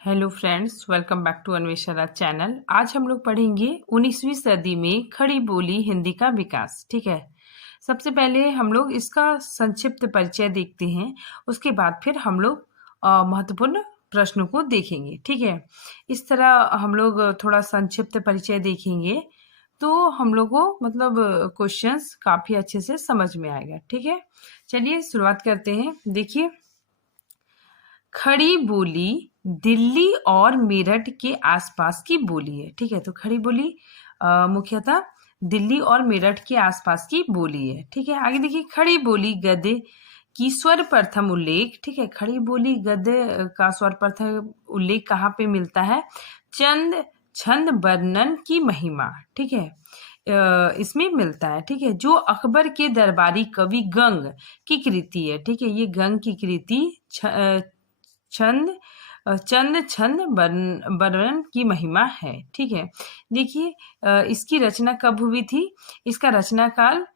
Hello friends, welcome back to Anveshana channel. आज हम लोग पढ़ेंगे 19वीं सदी में खड़ी बोली हिंदी का विकास। ठीक है, सबसे पहले हम लोग इसका संक्षिप्त परिचय देखते हैं, उसके बाद फिर हम लोग महत्वपूर्ण प्रश्नों को देखेंगे। ठीक है, इस तरह हम लोग थोड़ा संक्षिप्त परिचय देखेंगे तो हम लोग को मतलब क्वेश्चंस काफ़ी अच्छे से समझ में आएगा। ठीक है, चलिए शुरुआत करते हैं। देखिए, खड़ी बोली दिल्ली और मेरठ के आसपास की बोली है। ठीक है, तो खड़ी बोली मुख्यतः दिल्ली और मेरठ के आसपास की बोली है। ठीक है, आगे देखिए, खड़ी बोली गद्य की स्वर प्रथम उल्लेख। ठीक है, खड़ी बोली गद्य का स्वर प्रथम उल्लेख कहाँ पे मिलता है? चंद छंद वर्णन की महिमा। ठीक है, इसमें मिलता है। ठीक है, जो अकबर के दरबारी कवि गंग की कृति है। ठीक है, ये गंग की कृति छंद चंद छंद वर्णन की महिमा है। ठीक है, देखिए, इसकी रचना कब हुई थी? इसका रचना काल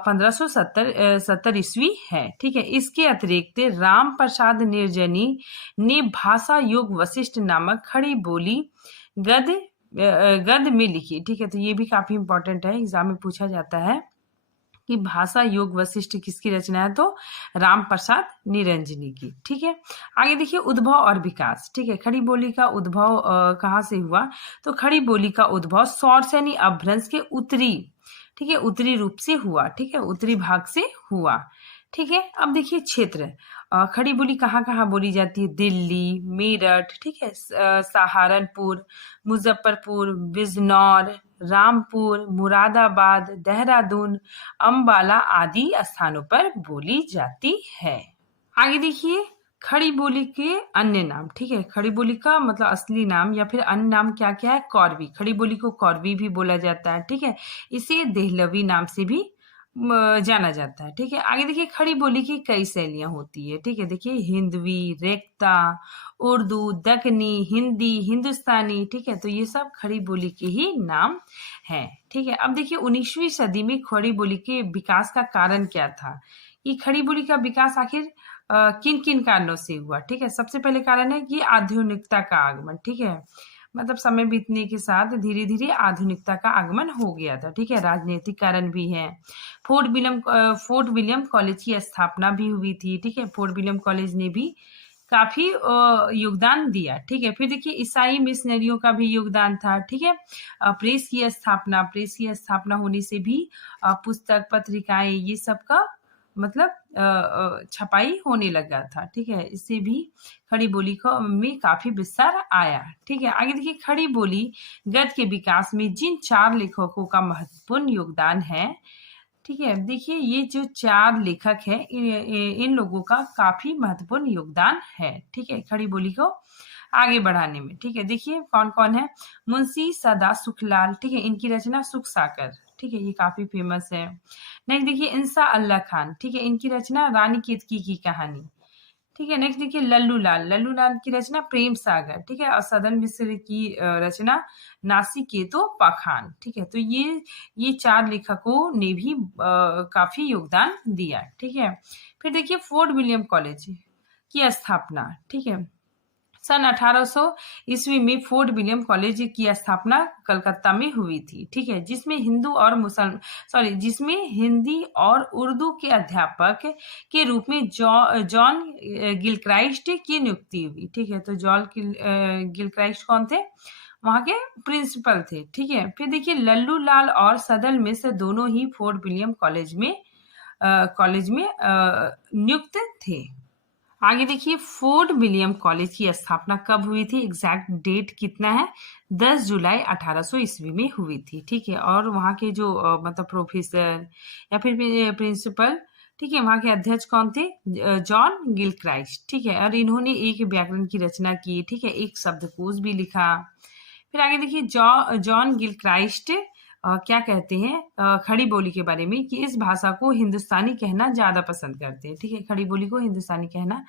1570 ईस्वी है। ठीक है, इसके अतिरिक्त राम प्रसाद निर्जनी ने भाषा योग वशिष्ठ नामक खड़ी बोली गद्य में लिखी। ठीक है, तो ये भी काफी इंपॉर्टेंट है, एग्जाम में पूछा जाता है कि भाषा योग वशिष्ठ किसकी रचना है? तो राम प्रसाद निरंजनी की। ठीक है, आगे देखिए, उद्भव और विकास। ठीक है, खड़ी बोली का उद्भव कहाँ से हुआ? तो खड़ी बोली का उद्भव सौरसैनी अपभ्रंश के उत्तरी, ठीक है, उत्तरी रूप से हुआ। ठीक है, उत्तरी भाग से हुआ। ठीक है, अब देखिए क्षेत्र, खड़ी बोली कहाँ कहाँ बोली जाती है? दिल्ली, मेरठ, ठीक है, सहारनपुर, मुजफ्फरपुर, बिजनौर, रामपुर, मुरादाबाद, देहरादून, अम्बाला आदि स्थानों पर बोली जाती है। आगे देखिए, खड़ी बोली के अन्य नाम। ठीक है, खड़ी बोली का मतलब असली नाम या फिर अन्य नाम क्या क्या है? कौरवी। खड़ी बोली को कौरवी भी बोला जाता है। ठीक है, इसे देहलवी नाम से भी जाना जाता है। ठीक है, आगे देखिए, खड़ी बोली की कई शैलियां होती है। ठीक है, देखिए, हिंदवी, रेख्ता, उर्दू, दक्कनी, हिंदी, हिंदुस्तानी। ठीक है, तो ये सब खड़ी बोली के ही नाम हैं। ठीक है, अब देखिए, 19वीं सदी में खड़ी बोली के विकास का कारण क्या था? ये खड़ी बोली का विकास आखिर किन किन कारणों से हुआ? ठीक है, सबसे पहले कारण है कि आधुनिकता का आगमन। ठीक है, मतलब समय बीतने के साथ धीरे धीरे आधुनिकता का आगमन हो गया था। ठीक है, राजनीतिक कारण भी है। फोर्ट विलियम कॉलेज की स्थापना भी हुई थी। ठीक है, फोर्ट विलियम कॉलेज ने भी काफी योगदान दिया। ठीक है, फिर देखिए, ईसाई मिशनरियों का भी योगदान था। ठीक है, प्रेस की स्थापना होने से भी पुस्तक, पत्रिकाएं, ये सब का मतलब छपाई होने लगा था। ठीक है, इससे भी खड़ी बोली को में काफी विस्तार आया। ठीक है, आगे देखिए, खड़ी बोली गद्य के विकास में जिन 4 लेखकों का महत्वपूर्ण योगदान है। ठीक है, देखिए, ये जो 4 लेखक हैं, इन लोगों का काफी महत्वपूर्ण योगदान है। ठीक है, खड़ी बोली को आगे बढ़ाने में। ठीक है, देखिए, कौन कौन है? मुंशी सदा सुखलाल। ठीक है, इनकी रचना सुख साकर। ठीक है, ये काफी फेमस है। नेक्स्ट देखिए, इंसा अल्लाह खान। ठीक है, इनकी रचना रानी केतकी की कहानी। ठीक है, नेक्स्ट देखिए, लल्लू लाल की रचना प्रेम सागर। ठीक है, और सदन मिश्र की रचना नासिकेतो पाखान। ठीक है, तो ये 4 लेखकों ने भी काफी योगदान दिया। ठीक है, फिर देखिए, फोर्ट विलियम कॉलेज की स्थापना। ठीक है, सन 1800 ईस्वी में फोर्ट विलियम कॉलेज की स्थापना कलकत्ता में हुई थी। ठीक है, जिसमें हिंदी और उर्दू के अध्यापक के रूप में जॉन गिलक्राइस्ट की नियुक्ति हुई। ठीक है, तो जॉन गिलक्राइस्ट कौन थे? वहां के प्रिंसिपल थे। ठीक है, फिर देखिए, लल्लू लाल और सदल मिश्र दोनों ही फोर्ट विलियम कॉलेज में नियुक्त थे। आगे देखिए, फोर्ट विलियम कॉलेज की स्थापना कब हुई थी? एग्जैक्ट डेट कितना है? 10 जुलाई 1800 ईस्वी में हुई थी। ठीक है, और वहाँ के जो मतलब प्रोफेसर या फिर प्रिंसिपल, ठीक है, वहाँ के अध्यक्ष कौन थे? John Gilchrist. ठीक है, और इन्होंने एक व्याकरण की रचना की। ठीक है, एक शब्दकोश भी लिखा। फिर आगे देखिए, जॉन गिलक्राइस्ट क्या कहते हैं खड़ी बोली के बारे में कि इस भाषा को हिंदुस्तानी कहना ज्यादा पसंद करते हैं। ठीक है, खड़ी बोली को हिंदुस्तानी कहना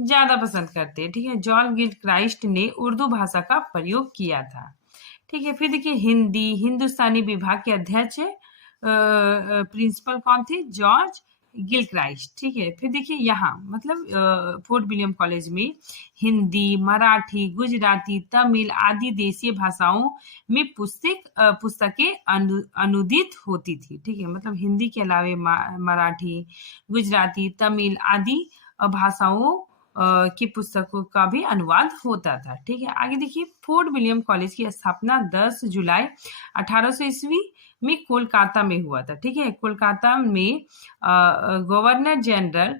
ज्यादा पसंद करते हैं। ठीक है, जॉन गिलक्राइस्ट ने उर्दू भाषा का प्रयोग किया था। ठीक है, फिर देखिए, हिंदी हिंदुस्तानी विभाग के अध्यक्ष प्रिंसिपल कौन थे? जॉर्ज गिलक्राइस्ट, ठीक है। फिर देखिए यहाँ मतलब फोर्ट विलियम कॉलेज में हिंदी, मराठी, गुजराती, तमिल आदि देशीय भाषाओं में पुस्तकें अनुदित होती थी, ठीक है। मतलब हिंदी के अलावे मराठी, गुजराती, तमिल आदि भाषाओं की पुस्तकों का भी अनुवाद होता था, ठीक है। आगे देखिए फोर्ट विलियम कॉलेज की स्थापना 10 जुलाई 1800 ईस्वी में कोलकाता में हुआ था, ठीक है। कोलकाता में गवर्नर जनरल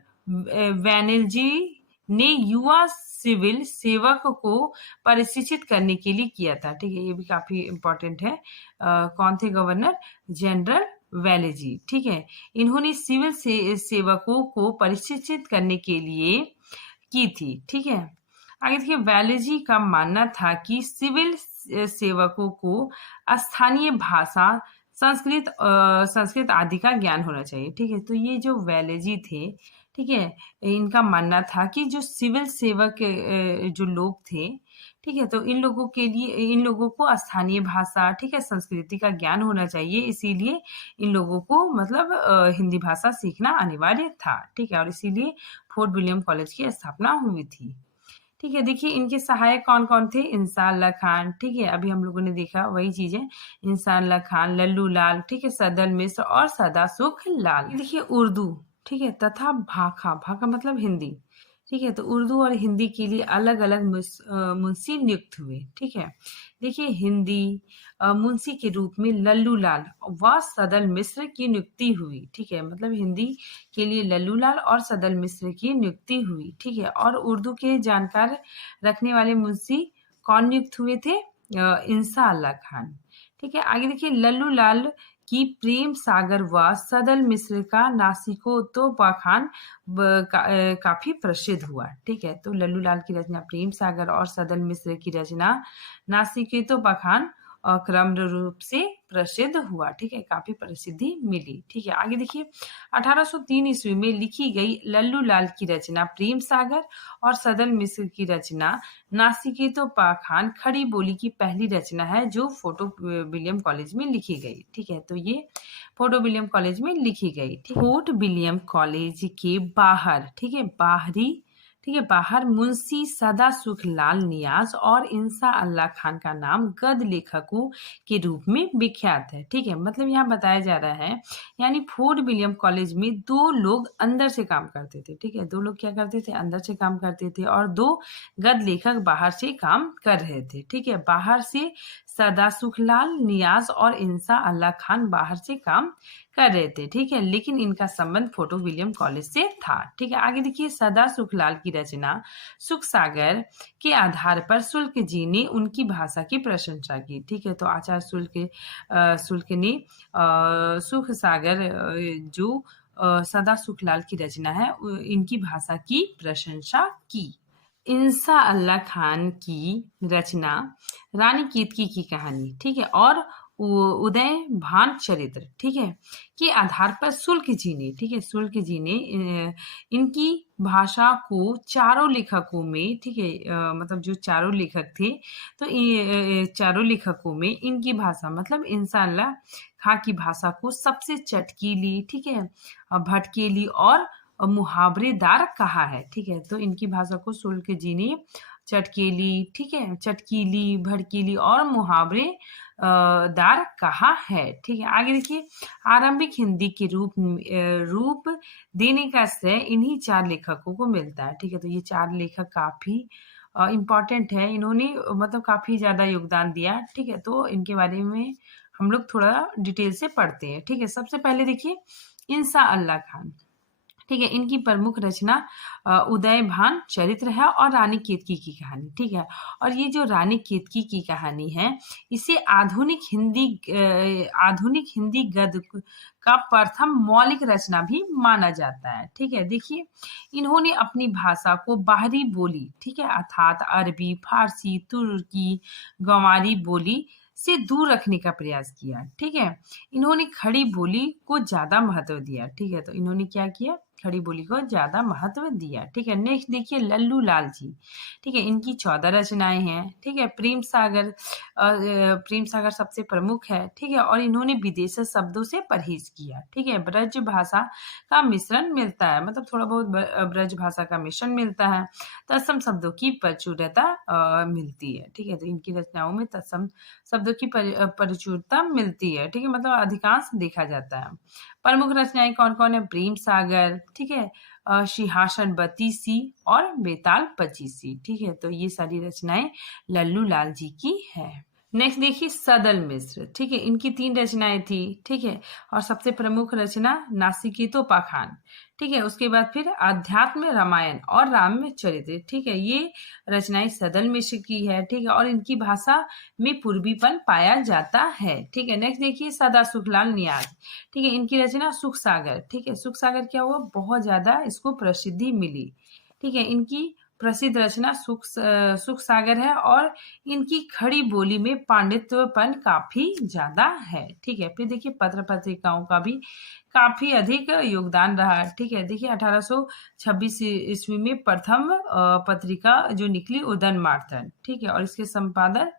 बैनर्जी ने युवा सिविल सेवक को प्रशिक्षित करने के लिए किया था, ठीक है। ये भी काफी इम्पोर्टेंट है। कौन थे गवर्नर? जनरल बैनर्जी, ठीक है। इन्होंने सिविल सेवकों को प्रशिक्षित करने के लिए की थी, ठीक है। आगे देखिए बैनर्जी का मानना था कि सिविल सेवकों को स्थानीय भाषा, संस्कृत आदि का ज्ञान होना चाहिए, ठीक है। तो ये जो बैनर्जी थे, ठीक है, इनका मानना था कि जो सिविल सेवक जो लोग थे, ठीक है, तो इन लोगों को स्थानीय भाषा, ठीक है, संस्कृति का ज्ञान होना चाहिए। इसीलिए इन लोगों को मतलब हिंदी भाषा सीखना अनिवार्य था, ठीक है। और इसीलिए फोर्ट विलियम कॉलेज की स्थापना हुई थी, ठीक है। देखिए इनके सहायक कौन कौन थे? इंसान अल्लाह खान, ठीक है, अभी हम लोगों ने देखा वही चीज है। इंसान अल्लाह खान, लल्लू लाल, ठीक है, सदल मिश्र और सदासुख लाल। देखिए उर्दू, ठीक है, तथा भाखा, भाखा मतलब हिंदी, ठीक है। तो उर्दू और हिंदी के लिए अलग अलग मुंशी नियुक्त हुए, ठीक है। देखिए हिंदी मुंशी के रूप में लल्लू लाल व सदल मिश्र की नियुक्ति हुई, ठीक है। मतलब हिंदी के लिए लल्लू लाल और सदल मिश्र की नियुक्ति हुई, ठीक है। और उर्दू के जानकार रखने वाले मुंशी कौन नियुक्त हुए थे? इंसा अल्लाह खान, ठीक है। आगे देखिए लल्लू लाल की प्रेम सागर व सदल मिश्र का नासिकों-तो-बखान काफी प्रसिद्ध हुआ, ठीक है। तो लल्लू लाल की रचना प्रेम सागर और सदल मिश्र की रचना नासिकों-तो-बखान क्रम रूप से प्रसिद्ध हुआ, ठीक है, काफी प्रसिद्धि मिली, ठीक है। आगे देखिए 1803 ईस्वी में लिखी गई लल्लू लाल की रचना प्रेम सागर और सदल मिश्र की रचना नासिकों-तो-बखान खड़ी बोली की पहली रचना है जो फोर्ट विलियम कॉलेज में लिखी गई, ठीक है। तो ये फोर्ट विलियम कॉलेज में लिखी गई, ठीक। फोर्ट विलियम कॉलेज के बाहर, ठीक है, बाहर मुंशी सदासुख लाल नियाज और इंसा अल्लाह खान का नाम गद्य लेखकों के रूप में विख्यात है, ठीक है। मतलब यहाँ बताया जा रहा है यानी फोर्ट विलियम कॉलेज में 2 लोग अंदर से काम करते थे, ठीक है। 2 लोग क्या करते थे? अंदर से काम करते थे और 2 गद्य लेखक बाहर से काम कर रहे थे, ठीक है। बाहर से सदासुखलाल नियाज और इंसा अल्लाह खान बाहर से काम कर रहे थे, ठीक है। लेकिन इनका संबंध फोर्ट विलियम कॉलेज से था, ठीक है। आगे देखिए सदासुखलाल की रचना सुख सागर के आधार पर शुल्क जी ने उनकी भाषा की प्रशंसा की, ठीक है। तो आचार्य शुल्क ने सुख सागर जो सदासुखलाल की रचना है इनकी भाषा की प्रशंसा की। इंसा अल्लाह खान की रचना रानी केतकी की कहानी, ठीक है, और उदय भान चरित्र, ठीक है, के आधार पर शुल्क जी ने, ठीक है, शुल्क जी ने इनकी भाषा को चारों लेखकों में, ठीक है, मतलब जो चारों लेखक थे तो चारों लेखकों में इनकी भाषा मतलब इंसा अल्लाह खां की भाषा को सबसे चटकीली, ठीक है, भटकेली और मुहावरेदार कहा है, ठीक है। तो इनकी भाषा को शुल्क जी ने चटकेली, ठीक है, चटकीली, भड़कीली और मुहावरे दार कहा है, ठीक है। आगे देखिए आरंभिक हिंदी के रूप देने का श्रेय इन्हीं 4 लेखकों को मिलता है, ठीक है। तो ये 4 लेखक काफी इम्पोर्टेंट है, इन्होंने मतलब काफी ज्यादा योगदान दिया, ठीक है। तो इनके बारे में हम लोग थोड़ा डिटेल से पढ़ते हैं, ठीक है। सबसे पहले देखिए इंसा अल्लाह खान, ठीक है, इनकी प्रमुख रचना उदय भान चरित्र है और रानी केतकी की कहानी, ठीक है। और ये जो रानी केतकी की कहानी है इसे आधुनिक हिंदी गद्य का प्रथम मौलिक रचना भी माना जाता है, ठीक है। देखिए इन्होंने अपनी भाषा को बाहरी बोली, ठीक है, अर्थात अरबी, फारसी, तुर्की, गंवारी बोली से दूर रखने का प्रयास किया, ठीक है। इन्होंने खड़ी बोली को ज्यादा महत्व दिया, ठीक है। तो इन्होंने क्या किया? खड़ी बोली को ज़्यादा महत्व दिया। ठीक है, नेक्स्ट देखिए लल्लू लाल जी। ठीक है, इनकी 14 रचनाएं हैं। ठीक है, प्रेम सागर सबसे प्रमुख है। ठीक है, और इन्होंने विदेशी शब्दों से परहेज किया। ठीक है, ब्रज भाषा का मिश्रण मिलता है, मतलब थोड़ा बहुत ब्रज भाषा का मिश्रण मिलता है। तत्सम शब्दों की प्रचुरता मिलती है। ठीक है, तो इनकी रचनाओं में तत्सम शब्दों की प्रचुरता मिलती है। ठीक है, मतलब अधिकांश देखा जाता है। प्रमुख रचनाएं कौन कौन है? प्रेम सागर, ठीक है, सिंहासन बत्तीसी और बेताल पचीसी। ठीक है, तो ये सारी रचनाएं लल्लू लाल जी की है। नेक्स्ट देखिए सदल मिश्र। ठीक है, इनकी 3 रचनाएं थी। ठीक है, और सबसे प्रमुख रचना नासिकेतोपाख्यान। ठीक है, उसके बाद फिर अध्यात्म रामायण और राम्य चरित्र। ठीक है, ये रचनाएं सदल मिश्र की है। ठीक है, और इनकी भाषा में पूर्वीपन पाया जाता है। ठीक है, नेक्स्ट देखिए सदा सुखलाल नियाज। ठीक है, इनकी रचना सुख सागर। ठीक है, सुख सागर क्या हुआ, बहुत ज्यादा इसको प्रसिद्धि मिली। ठीक है, इनकी प्रसिद्ध रचना सुख सागर है और इनकी खड़ी बोली में पांडित्यपन काफी ज्यादा है। ठीक है, फिर देखिए पत्र पत्रिकाओं का भी काफी अधिक योगदान रहा। ठीक है, देखिए 1826 ईस्वी में प्रथम पत्रिका जो निकली उदन मार्तन। ठीक है, और इसके संपादक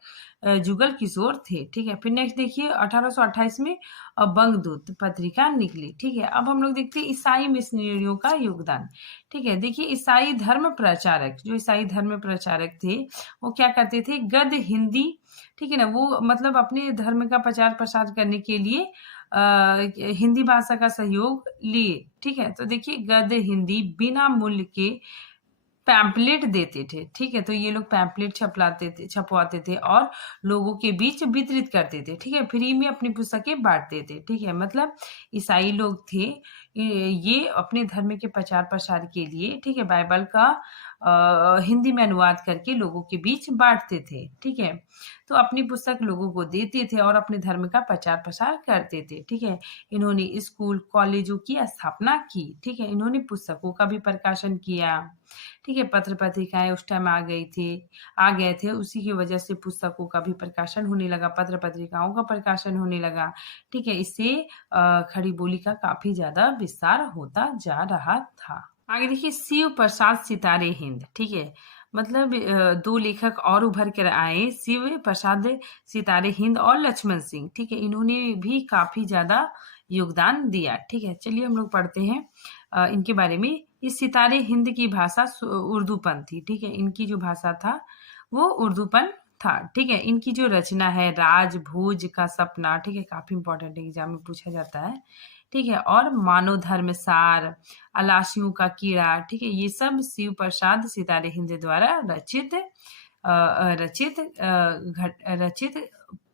जुगल किशोर थे। ठीक है, फिर नेक्स्ट देखिए 1828 में बंगदूत पत्रिका निकली। ठीक है, अब हम लोग देखते हैं ईसाई मिशनरियों का योगदान। ठीक है, देखिए ईसाई धर्म प्रचारक, जो ईसाई धर्म प्रचारक थे वो क्या करते थे, गद्य हिंदी, ठीक है ना, वो मतलब अपने धर्म का प्रचार प्रसार करने के लिए हिंदी भाषा का सहयोग लिए। ठीक है, तो देखिए गद्य हिंदी बिना मूल्य के पैम्पलेट देते थे। ठीक है, तो ये लोग पैम्पलेट छपवाते थे और लोगों के बीच वितरित करते थे। ठीक है, फ्री में अपनी पुस्तकें बांटते थे। ठीक है, मतलब ईसाई लोग थे, ये अपने धर्म के प्रचार प्रसार के लिए, ठीक है, बाइबल का हिंदी में अनुवाद करके लोगों के बीच बांटते थे। ठीक है, तो अपनी पुस्तक लोगों को देते थे और अपने धर्म का प्रचार प्रसार करते थे। ठीक है, इन्होंने स्कूल कॉलेजों की स्थापना की। ठीक है, इन्होंने पुस्तकों का भी प्रकाशन किया। ठीक है, पत्र पत्रिकाएं उस टाइम आ गए थे, उसी की वजह से पुस्तकों का भी प्रकाशन होने लगा, पत्र पत्रिकाओं का प्रकाशन होने लगा। ठीक है, इससे खड़ी बोली का काफी ज्यादा विस्तार होता जा रहा था। आगे देखिए शिव प्रसाद सितारे हिंद। ठीक है, मतलब 2 लेखक और उभर कर आए, शिव प्रसाद सितारे हिंद और लक्ष्मण सिंह। ठीक है, इन्होंने भी काफी ज्यादा योगदान दिया। ठीक है, चलिए हम लोग पढ़ते हैं इनके बारे में। इस सितारे हिंद की भाषा उर्दूपन थी। ठीक है, इनकी जो भाषा था वो उर्दूपन था। ठीक है, इनकी जो रचना है राज भोज का सपना, ठीक है, काफी इंपॉर्टेंट एग्जाम में पूछा जाता है। ठीक है, और मानव धर्म सार, अलाशियों का कीड़ा, ठीक है, ये सब शिव प्रसाद सितारे हिंद द्वारा रचित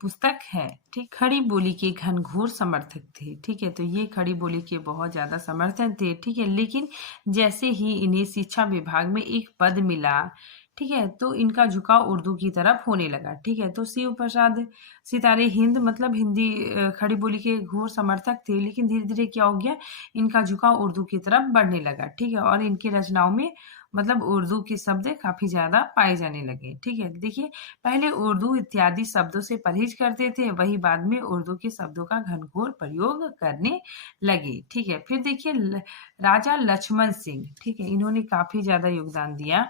पुस्तक है। ठीक, खड़ी बोली के घनघोर समर्थक थे। ठीक है, तो ये खड़ी बोली के बहुत ज्यादा समर्थक थे। ठीक है, लेकिन जैसे ही इन्हें शिक्षा विभाग में एक पद मिला, ठीक है, तो इनका झुकाव उर्दू की तरफ होने लगा। ठीक है, तो शिव प्रसाद सितारे हिंद मतलब हिंदी खड़ी बोली के घोर समर्थक थे, लेकिन धीरे धीरे क्या हो गया, इनका झुकाव उर्दू की तरफ बढ़ने लगा। ठीक है, और इनकी रचनाओं में मतलब उर्दू के शब्द काफी ज्यादा पाए जाने लगे। ठीक है, देखिए पहले उर्दू इत्यादि शब्दों से परहेज करते थे, वही बाद में उर्दू के शब्दों का घनघोर प्रयोग करने लगे। ठीक है, फिर देखिए राजा लक्ष्मण सिंह, ठीक है, इन्होंने काफी ज्यादा योगदान दिया।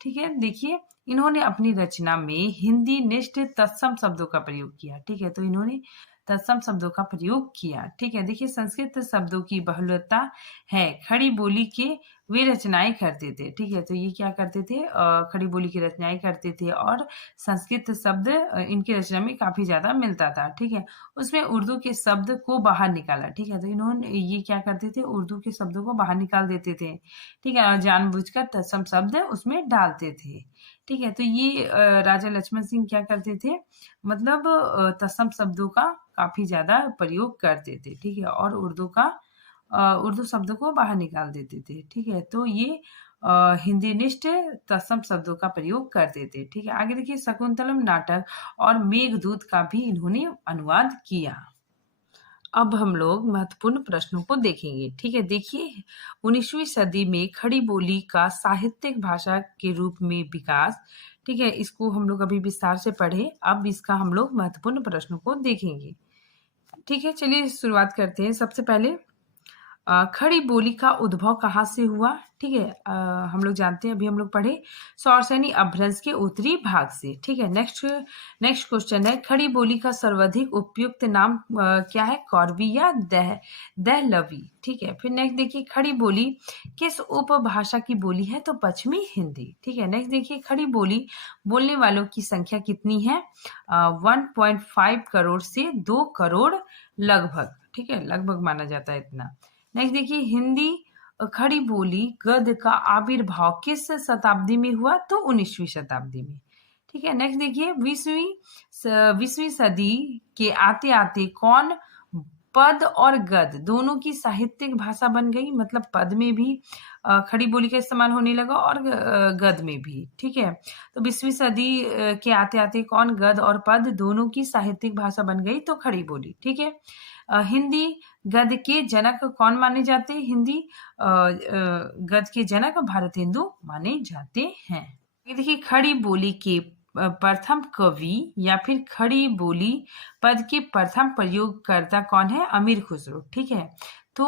ठीक है, देखिए इन्होंने अपनी रचना में हिंदी निष्ठ तत्सम शब्दों का प्रयोग किया। ठीक है, तो इन्होंने तत्सम शब्दों का प्रयोग किया। ठीक है, देखिए संस्कृत शब्दों की बहुलता है, खड़ी बोली के वे रचनाएं करते थे। ठीक है, तो ये क्या करते थे, खड़ी बोली की रचनाएं करते थे और संस्कृत शब्द इनकी रचना में काफी ज्यादा मिलता था। ठीक है, उसमें उर्दू के शब्द को बाहर निकाला। ठीक है, तो इन्होंने ये क्या करते थे, उर्दू के शब्दों को बाहर निकाल देते थे। ठीक है, और जानबूझकर तत्सम शब्द उसमें डालते थे। ठीक है, तो ये राजा लक्ष्मण सिंह क्या करते थे, मतलब तत्सम शब्दों का काफी ज्यादा प्रयोग करते थे। ठीक है, और उर्दू शब्दों को बाहर निकाल देते थे। ठीक है, तो ये हिंदी निष्ठ तत्सम शब्दों का प्रयोग करते थे। ठीक है, आगे देखिए शकुंतलम नाटक और मेघदूत का भी इन्होंने अनुवाद किया। अब हम लोग महत्वपूर्ण प्रश्नों को देखेंगे। ठीक है, देखिए 19वीं सदी में खड़ी बोली का साहित्यिक भाषा के रूप में विकास। ठीक है, इसको हम लोग अभी विस्तार से पढ़े, अब इसका हम लोग महत्वपूर्ण प्रश्नों को देखेंगे। ठीक है, चलिए शुरुआत करते हैं। सबसे पहले खड़ी बोली का उद्भव कहाँ से हुआ? ठीक है, हम लोग जानते हैं, अभी हम लोग पढ़े, सौरसैनी अपभ्रंश के उत्तरी भाग से। ठीक है, नेक्स्ट नेक्स्ट क्वेश्चन है, खड़ी बोली का सर्वाधिक उपयुक्त नाम क्या है? कौरवी या दहलवी? ठीक है, फिर नेक्स्ट देखिए, खड़ी बोली किस उपभाषा की बोली है? तो पश्चिमी हिंदी। ठीक है, नेक्स्ट देखिए, खड़ी बोली बोलने वालों की संख्या कितनी है? 1.5 करोड़ से 2 करोड़ लगभग। ठीक है, लगभग माना जाता है इतना। नेक्स्ट देखिए, हिंदी खड़ी बोली गद्य का आविर्भाव किस शताब्दी में हुआ? तो 19वीं शताब्दी में। ठीक है, नेक्स्ट देखिए, 20वीं सदी के आते आते कौन पद और गद्य दोनों की साहित्यिक भाषा बन गई? मतलब पद में भी खड़ी बोली का इस्तेमाल होने लगा और गद्य में भी। ठीक है, तो 20वीं सदी के आते आते कौन गद्य और पद दोनों की साहित्यिक भाषा बन गई? तो खड़ी बोली। ठीक है, हिंदी गद्य के जनक कौन माने जाते हैं? हिंदी गद्य के जनक भारतेंदु माने जाते हैं। ये देखिए, खड़ी बोली के प्रथम कवि या फिर खड़ी बोली पद के प्रथम प्रयोगकर्ता कौन है? अमीर खुसरो। ठीक है, तो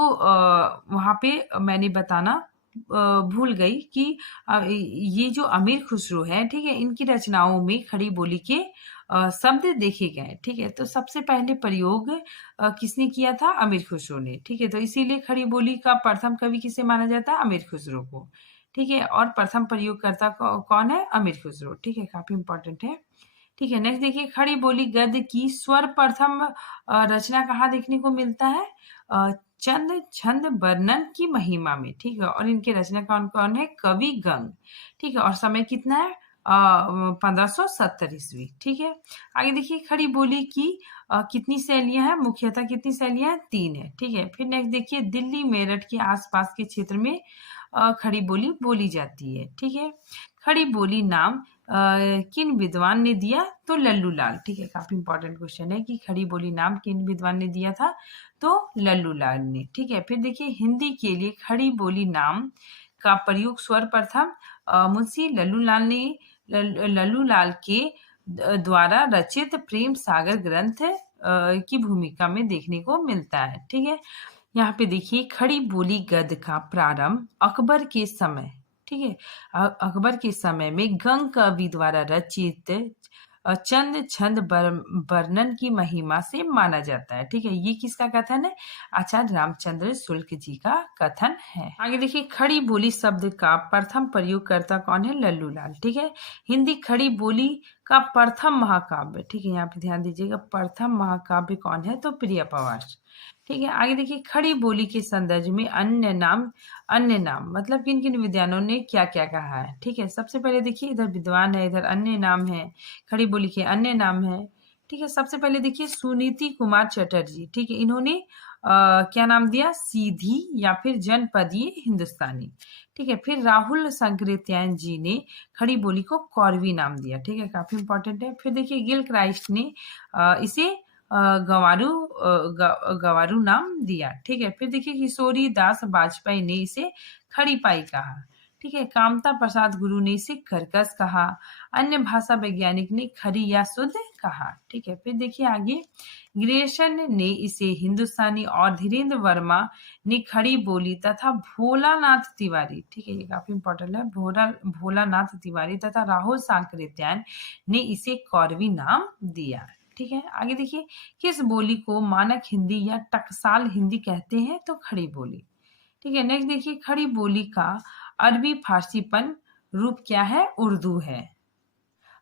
वहां पे मैंने बताना भूल गई कि ये जो अमीर खुसरो है, ठीक है, इनकी रचनाओं में खड़ी बोली के शब्द देखे गए। ठीक है, तो सबसे पहले प्रयोग किसने किया था? अमीर खुसरो ने। ठीक है, तो इसीलिए खड़ी बोली का प्रथम कवि किसे माना जाता है? अमीर खुसरो को। ठीक है, और प्रथम प्रयोगकर्ता कौन है? अमीर खुसरो। ठीक है, काफी इंपॉर्टेंट है। ठीक है, नेक्स्ट देखिए, खड़ी बोली गद्य की स्वर प्रथम रचना कहाँ देखने को मिलता है? चंद छंद वर्णन की महिमा में। ठीक है, और इनके रचना कौन कौन है? कवि गंग। ठीक है, और समय कितना है? 1570 ईस्वी। ठीक है, आगे देखिए, खड़ी बोली की कितनी शैलियां हैं? मुख्यतः कितनी शैलियां हैं? 3 है। ठीक है, फिर नेक्स्ट देखिए, दिल्ली मेरठ के आसपास के क्षेत्र में खड़ी बोली बोली जाती है। ठीक है, खड़ी बोली नाम किन विद्वान ने दिया? तो लल्लू लाल। ठीक है, काफी इंपॉर्टेंट क्वेश्चन है कि खड़ी बोली नाम किन विद्वान ने दिया था? तो लल्लू लाल ने। ठीक है, फिर देखिए, हिंदी के लिए खड़ी बोली नाम का प्रयोग सर्वप्रथम मुंशी लल्लू लाल के द्वारा रचित प्रेम सागर ग्रंथ की भूमिका में देखने को मिलता है। ठीक है, यहाँ पे देखिए, खड़ी बोली गद्य का प्रारंभ अकबर के समय, ठीक है, अकबर के समय में गंग कवि द्वारा रचित चंद छंद वर्णन की महिमा से माना जाता है। ठीक है, ये किसका कथन है? आचार्य रामचंद्र शुक्ल जी का कथन है। आगे देखिए, खड़ी बोली शब्द का प्रथम प्रयोगकर्ता कौन है? लल्लू लाल। ठीक है, हिंदी खड़ी बोली का प्रथम महाकाव्य, ठीक है, यहाँ पे ध्यान दीजिएगा, प्रथम महाकाव्य कौन है? तो प्रिय प्रवास। ठीक है, आगे देखिए, खड़ी बोली के संदर्भ में अन्य नाम मतलब किन किन विद्वानों ने क्या क्या कहा है? ठीक है, सबसे पहले देखिए, इधर विद्वान है, इधर अन्य नाम है, खड़ी बोली के अन्य नाम है। ठीक है, सबसे पहले देखिए, सुनीति कुमार चटर्जी। ठीक है, इन्होंने क्या नाम दिया? सीधी या फिर जनपदीय हिंदुस्तानी। ठीक है, फिर राहुल संकृत्यायन जी ने खड़ी बोली को कौरवी नाम दिया। ठीक है, काफी इंपॉर्टेंट है। फिर देखिए, गिल क्राइस्ट ने इसे गवारू नाम दिया। ठीक है, फिर देखिए, किशोरी दास वाजपेयी ने इसे खड़ी पाई कहा। ठीक है, कामता प्रसाद गुरु ने इसे खरकस कहा। अन्य भाषा वैज्ञानिक ने खरी या शुद्ध कहा। ठीक है, फिर देखिए आगे, ग्रेसन ने इसे हिंदुस्तानी और धीरेन्द्र वर्मा ने खड़ी बोली तथा भोलानाथ तिवारी, ठीक है, ये काफी इंपॉर्टेंट है, भोलानाथ तिवारी तथा राहुल सांकृत्यायन ने इसे कौरवी नाम दिया। ठीक है, आगे देखिए, किस बोली को मानक हिंदी या टकसाल हिंदी कहते हैं? तो खड़ी बोली। ठीक है, नेक्स्ट देखिए, खड़ी बोली का अरबी फारसीपन रूप क्या है? उर्दू है।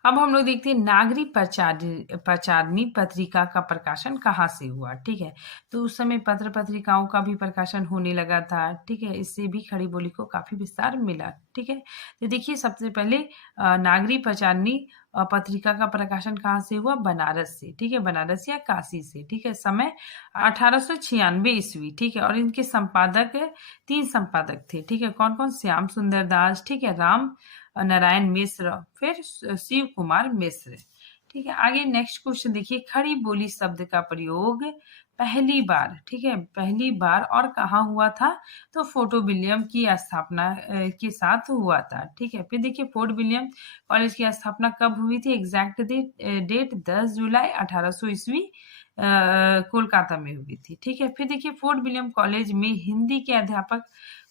अब हम लोग देखते हैं, नागरी प्रचारणी पत्रिका का प्रकाशन कहाँ से हुआ? ठीक है, तो उस समय पत्र पत्रिकाओं का भी प्रकाशन होने लगा था। ठीक है, इससे भी खड़ी बोली को काफी विस्तार मिला। ठीक है, तो देखिए, सबसे पहले नागरी प्रचारणी पत्रिका का प्रकाशन कहाँ से हुआ? बनारस से। ठीक है, बनारस या काशी से। ठीक है, समय 1896 ईस्वी। ठीक है, और इनके संपादक 3 संपादक थे। ठीक है, कौन कौन? श्याम सुंदर दास, ठीक है, राम नारायण मिश्र, फिर शिव कुमार मिश्र। ठीक है। आगे नेक्स्ट क्वेश्चन देखिए, खड़ी बोली शब्द का प्रयोग पहली बार, ठीक है, पहली बार और कहाँ हुआ था? तो फोर्ट विलियम की स्थापना के साथ हुआ था। ठीक है। फिर देखिए फोर्ट विलियम कॉलेज की स्थापना कब हुई थी? एग्जैक्ट डेट 10 जुलाई 1800 ईस्वी कोलकाता में हुई थी। ठीक है। फिर देखिए फोर्ट विलियम कॉलेज में हिंदी के अध्यापक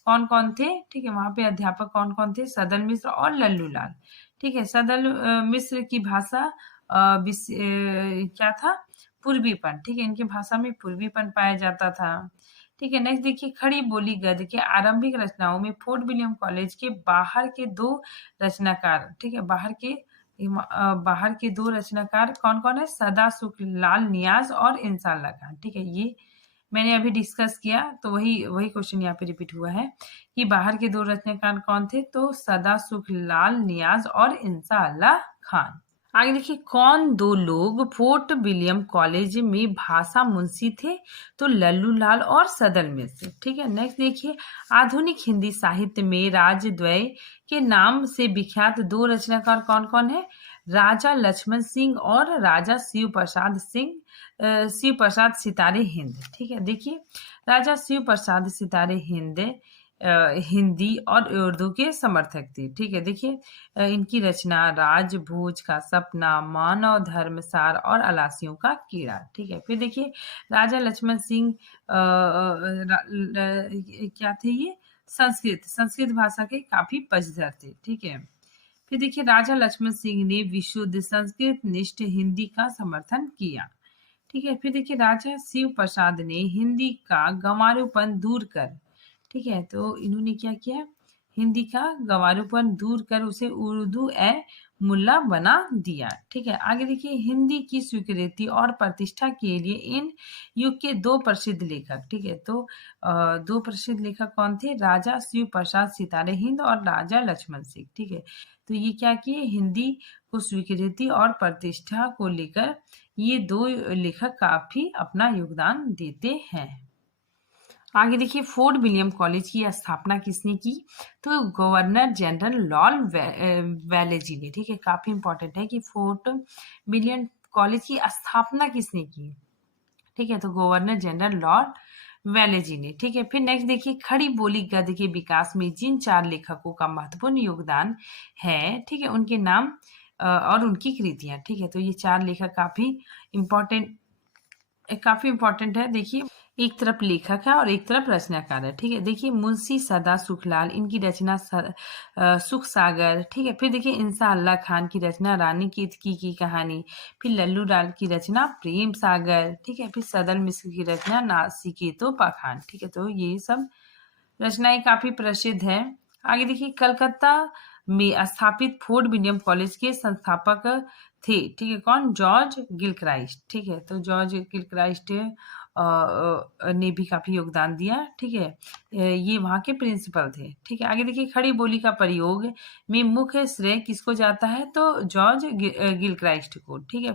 कौन कौन थे? ठीक है, वहां पे अध्यापक कौन कौन थे? सदल मिश्र और लल्लू लाल। ठीक है। सदल मिश्र की भाषा क्या था? पूर्वीपन। ठीक है, इनकी भाषा में पूर्वीपन पाया जाता था। ठीक है। नेक्स्ट देखिए, खड़ी बोली गद्य के आरंभिक रचनाओं में फोर्ट विलियम कॉलेज के बाहर के दो रचनाकार, ठीक है, बाहर के दो रचनाकार कौन कौन है? सदा सुख लाल नियाज और इंसान खान। ठीक है, ये मैंने अभी डिस्कस किया, तो वही वही क्वेश्चन यहाँ पे रिपीट हुआ है कि बाहर के दो रचनाकार कौन थे? तो सदा सुख लाल नियाज और इंसान खान। आगे देखिए, कौन दो लोग फोर्ट विलियम कॉलेज में भाषा मुंशी थे? तो लल्लू लाल और सदल मिश्र। ठीक है। नेक्स्ट देखिए, आधुनिक हिंदी साहित्य में राजद्वय के नाम से विख्यात दो रचनाकार कौन कौन है? राजा लक्ष्मण सिंह और राजा शिव प्रसाद सितारे हिंद। ठीक है। देखिए, राजा शिव प्रसाद सितारे हिंद हिंदी और उर्दू के समर्थक थे। ठीक है। देखिए, इनकी रचना राजभोज का सपना, मानव धर्मसार और अलासियों का कीड़ा। ठीक है। फिर देखिए, राजा लक्ष्मण सिंह क्या थे? ये संस्कृत भाषा के काफी पक्षधर थे। ठीक है। फिर देखिए, राजा लक्ष्मण सिंह ने विशुद्ध संस्कृत निष्ठ हिंदी का समर्थन किया। ठीक है। फिर देखिए, राजा शिव प्रसाद ने हिंदी का गंवारूपन दूर कर, ठीक है, तो इन्होंने क्या किया? हिंदी का गंवारूपन दूर कर उसे उर्दू ए मुल्ला बना दिया। ठीक है। आगे देखिए, हिंदी की स्वीकृति और प्रतिष्ठा के लिए इन युग के दो प्रसिद्ध लेखक, ठीक है, तो दो प्रसिद्ध लेखक कौन थे? राजा शिव प्रसाद सितारे हिंद और राजा लक्ष्मण सिंह। ठीक है। तो ये क्या किए? हिंदी को स्वीकृति और प्रतिष्ठा को लेकर ये दो लेखक काफी अपना योगदान देते हैं। आगे देखिए, फोर्ट विलियम कॉलेज की स्थापना किसने की? तो गवर्नर जनरल लॉर्ड वेलेजी ने। ठीक है, काफी इंपॉर्टेंट है कि फोर्ट विलियम कॉलेज की स्थापना किसने की? ठीक है, तो गवर्नर जनरल लॉर्ड वेलेजी ने। ठीक है। फिर नेक्स्ट देखिए, खड़ी बोली गद्य के विकास में जिन चार लेखकों का महत्वपूर्ण योगदान है, ठीक है, उनके नाम और उनकी कृतियां। ठीक है, तो ये चार लेखक काफी इंपॉर्टेंट है। देखिए, एक तरफ लेखक है और एक तरफ रचनाकार है। ठीक है। देखिए, मुंशी सदा सुखलाल, इनकी रचना सुख सागर। ठीक है। फिर देखिए, इंसान अल्लाह खान की रचना रानी केतकी की कहानी। फिर लल्लू लाल की रचना प्रेम सागर। ठीक है। फिर सदल मिश्र की रचना नासिकेतो पाखान। ठीक है, तो ये सब रचनाएं काफी प्रसिद्ध है। आगे देखिए, कलकत्ता में स्थापित फोर्ट विलियम कॉलेज के संस्थापक थे। ठीक है, कौन? George Gilchrist. ठीक है, तो जॉर्ज गिलक्राइस्ट ने भी काफी योगदान दिया। ठीक है, ये वहाँ के प्रिंसिपल थे। ठीक है। आगे देखिए, खड़ी बोली का प्रयोग में मुख्य श्रेय किसको जाता है? तो जॉर्ज गिलक्राइस्ट को। ठीक है।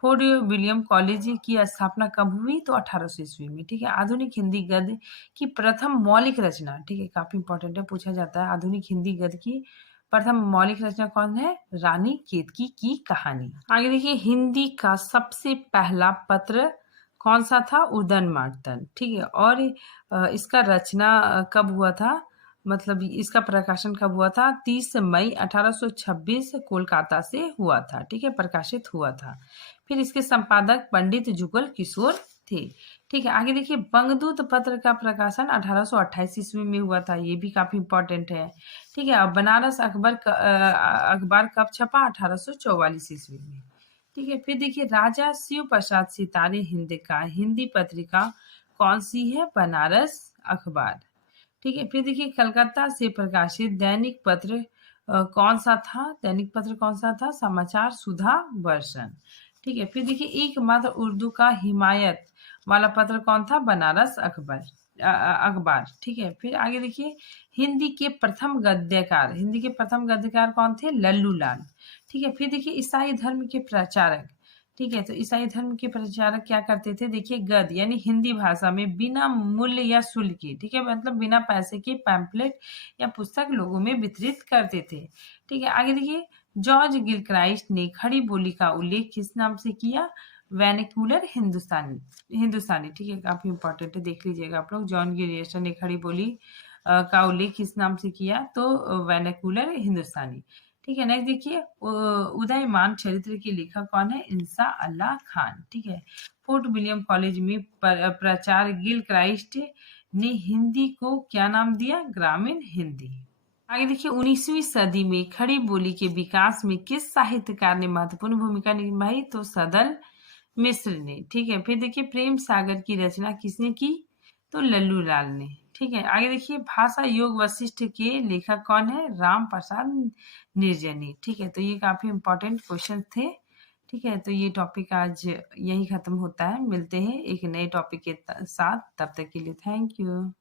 फोर्ट विलियम कॉलेज की स्थापना कब हुई? तो 1800 ईस्वी में। ठीक है। आधुनिक हिंदी गद्य की प्रथम मौलिक रचना, ठीक है, काफी इंपॉर्टेंट है, पूछा जाता है। आधुनिक हिंदी गद्य की प्रथम मौलिक रचना कौन है? रानी केतकी की कहानी। आगे देखिए, हिंदी का सबसे पहला पत्र कौन सा था? उदयन मार्तन। ठीक है, और इसका रचना कब हुआ था? मतलब इसका प्रकाशन कब हुआ था? 30 मई 1826 कोलकाता से हुआ था। ठीक है, प्रकाशित हुआ था। फिर इसके संपादक पंडित जुगल किशोर थे। ठीक है। आगे देखिए, बंगदूत पत्र का प्रकाशन 1828 ईस्वी में हुआ था। ये भी काफी इंपॉर्टेंट है। ठीक है। अब बनारस अखबार कब छपा? 1844 ईस्वी में। ठीक है। फिर देखिए, राजा शिव प्रसाद सितारे हिंद का हिंदी पत्रिका कौन सी है? बनारस अखबार। ठीक है। फिर देखिए, कलकत्ता से प्रकाशित दैनिक पत्र कौन सा था? दैनिक पत्र कौन सा था? समाचार सुधा वर्षन। ठीक है। फिर देखिए, एकमात्र उर्दू का हिमायत वाला पत्र कौन था? बनारस अखबार। ठीक है। फिर आगे देखिए, हिंदी के प्रथम गद्यकार कौन थे? लल्लू लाल। ठीक है। फिर देखिए, ईसाई धर्म के प्रचारक। ठीक है, तो ईसाई धर्म के प्रचारक क्या करते थे? देखिए, गद्य यानी हिंदी भाषा में बिना मूल्य या शुल्क के, ठीक है, मतलब बिना पैसे के पैम्पलेट या पुस्तक लोगों में वितरित करते थे। ठीक है। आगे देखिए, जॉर्ज गिलक्राइस्ट ने खड़ी बोली का उल्लेख किस नाम से किया? वेनेकुलर हिंदुस्तानी हिंदुस्तानी। ठीक है, काफी इंपॉर्टेंट है, देख लीजिएगा आप लोग। जॉन गिलक्राइस्ट ने खड़ी बोली का उल्लेख किस नाम से किया? तो वेनेकुलर हिंदुस्तानी। ठीक है, नेक्स्ट देखिए, उदयमान चरित्र के लेखक कौन है? इंसा अल्लाह खान। ठीक है, फोर्ट विलियम कॉलेज में प्राचार्य गिलक्राइस्ट ने हिंदी को क्या नाम दिया? ग्रामीण हिंदी। आगे देखिए, 19वीं सदी में खड़ी बोली के विकास में किस साहित्यकार ने महत्वपूर्ण भूमिका निभाई? तो सदल मिश्र ने। ठीक है, फिर देखिए, प्रेम सागर की रचना किसने की? तो लल्लू लाल ने। ठीक है, आगे देखिए, भाषा योग वशिष्ठ के लेखक कौन है? राम प्रसाद निर्जनी। ठीक है, तो ये काफी इंपॉर्टेंट क्वेश्चन थे। ठीक है, तो ये टॉपिक आज यही खत्म होता है। मिलते हैं एक नए टॉपिक के साथ, तब तक के लिए थैंक यू।